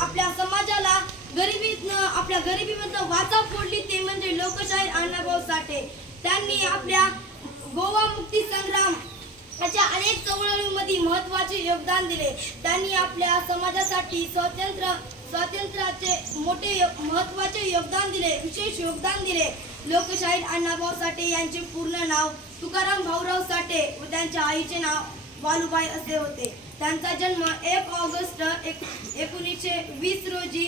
आपल्या समाजाला गरिबीतनं आपल्या गरिबीमधनं वाचा फोडली ते म्हणजे लोकशाहीर अण्णाभाऊ साठे. त्यांनी आपल्या गोवा मुक्ती संग्राम अशा अनेक चळवळींमध्ये महत्त्वाचे योगदान दिले. त्यांनी आपल्या समाजासाठी स्वातंत्र्य स्वातंत्र्याचे मोठे महत्त्वाचे योगदान दिले विशेष योगदान दिले. लोकशाहीर अण्णाभाऊ साठे यांचे पूर्ण नाव तुकाराम भाऊराव साठे व त्यांच्या आईचे नाव वालुबाई असे होते. त्यांचा जन्म एक ऑगस्ट एक एकोणीसशे वीस रोजी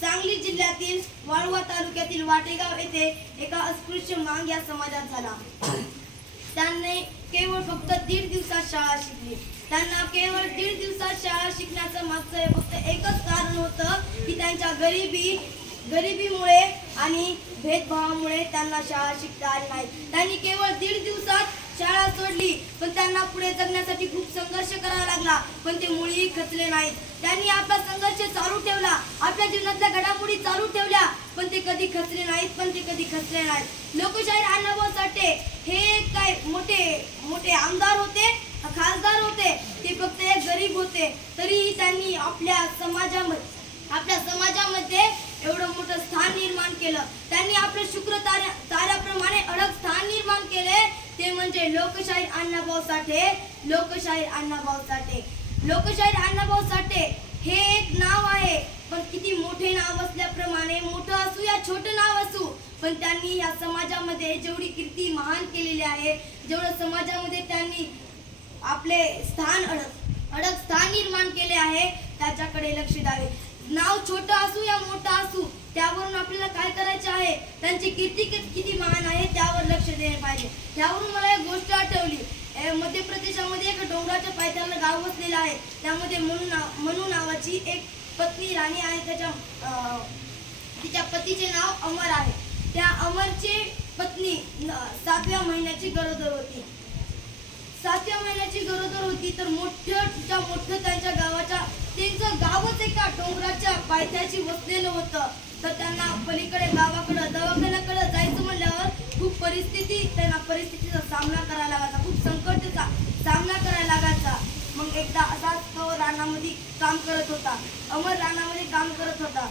सांगली जिल्ह्यातील वाळवा तालुक्यातील वाटेगाव येथे एका अस्पृश्य मांग या समाजात झाला. त्यांनी केवळ फक्त दीड दिवसात शाळा शिकली. त्यांना केवळ दीड दिवसात शाळा शिकण्याचं मागचं फक्त एकच कारण होतं की त्यांच्या गरिबी गरिबीमुळे आणि भेदभावामुळे त्यांना शाळा शिकता आली नाही त्यांनी केवळ दीड दिवसात शाळा सोडली पण त्यांना पुढे जगण्यासाठी खूप संघर्ष करावा लागला पण ते मुळीही खचले नाहीत. त्यांनी आपला संघर्ष चालू ठेवला आपल्या जीवनातल्या घडामोडी चालू ठेवल्या पण ते कधी खचले नाहीत पण ते कधी खचले नाहीत. लोकशाहीर अण्णाभाऊ साठे हे काय मोठे मोठे आमदार होते खासदार होते ते फक्त एक गरीब होते तरीही त्यांनी आपल्या समाजामध्ये आपल्या समाजामध्ये एवढं मोठं स्थान निर्माण केलं. त्यांनी आपलं शुक्र ताऱ्या ताऱ्याप्रमाणे अडक स्थान निर्माण केले म्हणजे लोकशाहीर अण्णाभाऊ साठे लोकशाहीर अण्णाभाऊ साठे लोकशाहीर अण्णाभाऊ साठे हे एक नाव आहे. पण किती मोठे नाव असल्याप्रमाणे मोठं असू या छोटं नाव असू पण त्यांनी या समाजामध्ये जेवढी कीर्ती महान केलेली आहे जेवढं समाजामध्ये त्यांनी आपले स्थान अडक अडक स्थान निर्माण केले आहे त्याच्याकडे लक्ष द्यावे. नाव छोटं असू या मोठं असू त्यावरून आपल्याला काय करायचे आहे? त्यांची कीर्ती किती महान आहे त्यावर लक्ष दिले पाहिजे. त्यावरून मला एक गोष्ट आठवली. मध्य प्रदेशामध्ये एक डोंगराच्या पायथ्याला गाव वसलेलं आहे. त्यामध्ये म्हणून नाव नावाची एक पत्नी राणी आहे. त्याच्या तिच्या पतीचे नाव अमर आहे. त्या अमरची पत्नी सातव्या महिन्याची गरोदर होती. सातव्या महिन्याची गरोदर होती तर मोठं तिच्या मोठं त्यांच्या गावाच्या त्यांचं गावच एका डोंगराच्या पायथ्याशी वसलेलं होतं. तर त्यांना पलीकडे गावाकडं दवाखान्याकडे जायचं म्हणल्यावर खूप परिस्थिती त्यांना परिस्थितीचा सामना करायला लागायचा. खूप संकटाचा सामना करायला लागायचा. मग एकदा असाच तो रानामध्ये काम करत होता. अमर रानामध्ये काम करत होता.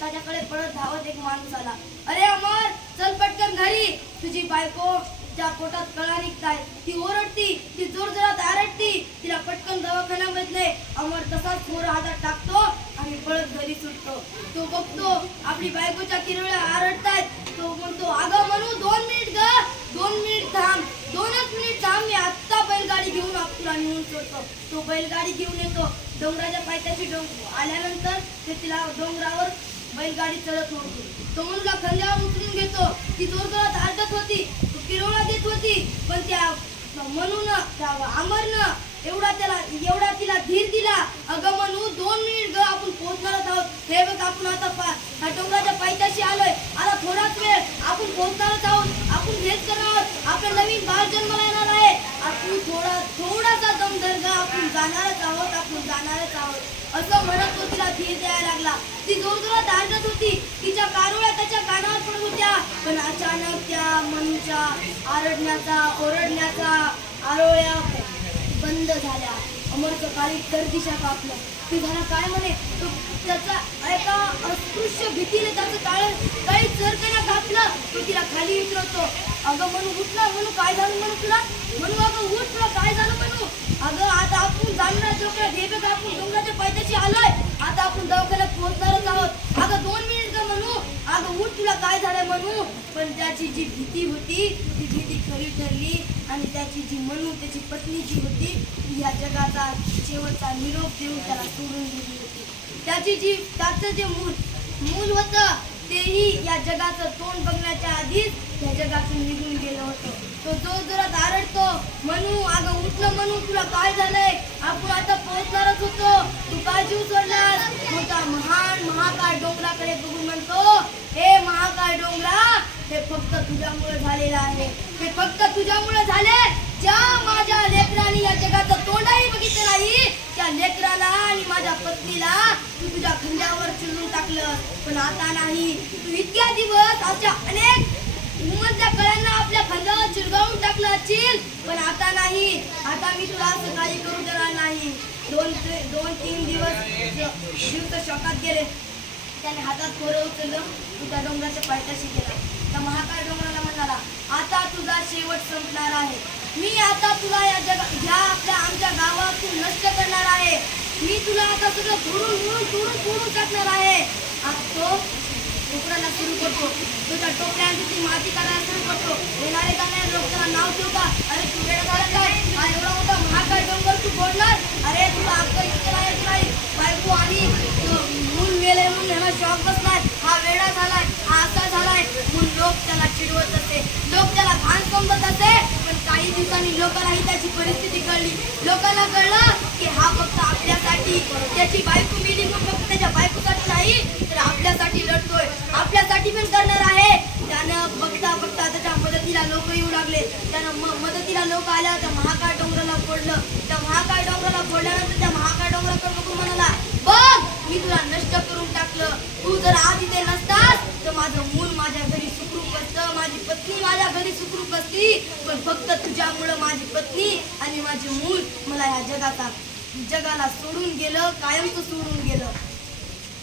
त्याच्याकडे परत धावत एक माणूस आला. अरे अमर चल पटकन घरी. तुझी बायको ज्या पोटात कळा निघताय ती ओरडती ती जोर जोरात आरडती. तिला पटकन दवाखान्यामधले. अमर तसाच मोर हातात टाकतो. आम्ही पळत घरी सुटतो. तो बघतो आपली बायकोच्या किरवळ्या आरडतायत. तो म्हणतो अगं म्हणू दोन मिनिट ग. दोन मिनिट थांब. दोनच मिनिट थांब. मी आत्ता बैलगाडी घेऊन आपला तुला नेऊन सोडतो. तो बैलगाडी घेऊन येतो. डोंगराच्या पायथ्याशी डोंग आल्यानंतर ते तिला डोंगरावर बैलगाडी चढत होती तो मुलगा खांद्यावर उचलून घेतो. ती जोरजोरात आरडत होती. तो किरोळा देत होती. पण त्या म्हणून त्या अमरनं एवढा त्याला एवढा तिला धीर दिला. अगं म्हणू दोन मिनिट ग आपण पोहोचणारच आहोत हे बघ आपण आता पा ह्या डोंगराच्या पायथ्याशी आलोय. आता थोडाच वेळ आपण पोहोचणारच आहोत आपण हेच करणार आहोत आपलं नवीन बाळ जन्माला येणार आहे. आपण थोडा थोडासा दम धरगा आपण जाणारच आहोत आपण जाणारच आहोत. असं म्हणत तो तिला धीर द्यायला लागला. ती जोरजोरात आरडत होती. तिच्या कारोळ्या त्याच्या कानावर पडत होत्या. पण अचानक त्या मनुच्या आरडण्याचा ओरडण्याचा आरोळ्या बंद झाल्या. अमरचं काळी तर दिशा कापलं ते झाला काय म्हणे? तो त्याचा एका अस्पृश्य भीतीने त्याचं काळ काही त्याला कापलं तो तिला खाली उतरवतो. अगं म्हणू उठला म्हणू काय झालं म्हणू तुला? म्हणू अगं उठ तुला काय झालं म्हणू अगं आता आपण जाणार डोक्यात हे बघ डोंगराच्या पायथ्याशी आलोय. आता आपण दवाखान्यात पोहोचणारच आहोत अगं दोन मिनिट का म्हणू अगं उठ तुला काय झालं म्हणू पण त्याची जी भीती होती ती भीती खरी ठरली आणि त्याची जी मनू त्याची पत्नी जी होती या ह्या जगाचा शेवटचा निरोप देऊन त्याला सोडून दिली होती. त्याची जी त्याचं जे मूल मूल होतं तेही या जगाचं तोंड बघण्याच्या आधीच या जगातून निघून गेलं होतं. तो जो जोरात आरडतो म्हणू अगं उठलं म्हणू तुला काय झालंय आपण आता पोहोचणारच होतो तू काय जीव सोडलास महान महाकाय डोंगराकडे बघून म्हणतो हे महाकाय डोंगरा हे फक्त तुझ्यामुळे झालेलं आहे. हे फक्त तुझ्यामुळे झाले. ज्या माझ्या लेकराने या जगाचं तोंडही बघितलं नाही त्या लेकराला आणि माझ्या पत्नीला तू तुझ्या खंड्यावर चिरून टाकलं पण आता नाही. तू इतक्या दिवस अशा अनेक उमदल्या कळ्यांना आपल्या खांद्यावर चिरगावून पण आता नाही. आता मी तुला असं काही करू देणार नाही. दोन ते- दोन तीन दिवस शिवत शॉकात गेले. त्याने हातात खोरं उचललं. तू त्या डोंगराच्या पायथ्याशी गेला. त्या महाकाय डोंगराला म्हणाला आता तुझा शेवट संपणार आहे. मी आता तुला या जगा ह्या आपल्या आमच्या गावातून नष्ट करणार आहे. मी तुला आता सगळं धुरून धुरून धुरून धुरून टाकणार आहे. आता तो उकडायला सुरू करतो. तो त्या टोपल्याची ती माती करायला सुरू करतो. येणारे जाणारे लोक त्याला नाव ठेवता अरे तू वेळ झाला काय हा एवढा मोठा महाकाय डोंगर तू बोलणार अरे तुला अक्कल इतकं आहे की नाही. बायको आणि मूल मेले म्हणून ह्याला शॉक बसलाय. हा वेळा झालाय. हा असा झालाय. म्हणून लोक त्याला चिडवत असते. लोक त्याला घाण समजत असते. पण काही दिवसांनी लोकांनाही त्याची परिस्थिती कळली. लोकांना कळलं की हा फक्त आपल्यासाठी. त्याची बायको मिली मग फक्त त्याच्या बायकोसाठी नाही. करतोय. आपल्यासाठी पण करणार आहे. त्यानं बघता बघता त्याच्या मदतीला लोक येऊ लागले. त्यानं मदतीला लोक आल्या त्या महाकाळ डोंगराला फोडलं. त्या महाकाळ डोंगराला फोडल्यानंतर त्या महाकाळ डोंगराकडे बघून म्हणाला बघ मी तुला नष्ट करून टाकलं. तू जर आज इथे नसतास तर माझं मूल माझ्या घरी सुखरूप असतं माझी पत्नी माझ्या घरी सुखरूप असती पण फक्त तुझ्यामुळं माझी पत्नी आणि माझे मूल मला या जगाचा जगाला सोडून गेलं कायमचं सोडून गेलं.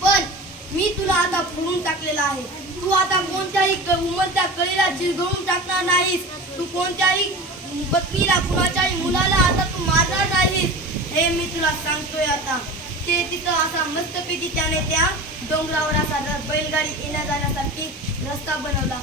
पण मी तुला आता फोडून टाकलेला आहे. तू आता कोणत्याही क- उमलत्या कळीला जिरगळून टाकणार नाहीस. तू कोणत्याही पत्नीला कुणाच्याही मुलाला आता तू मारणार नाहीस. हे मी तुला सांगतोय आता. ते तिथं असा मस्तपैकी त्याने त्या डोंगरावर असा बैलगाडी येण्या जाण्यासाठी रस्ता बनवला.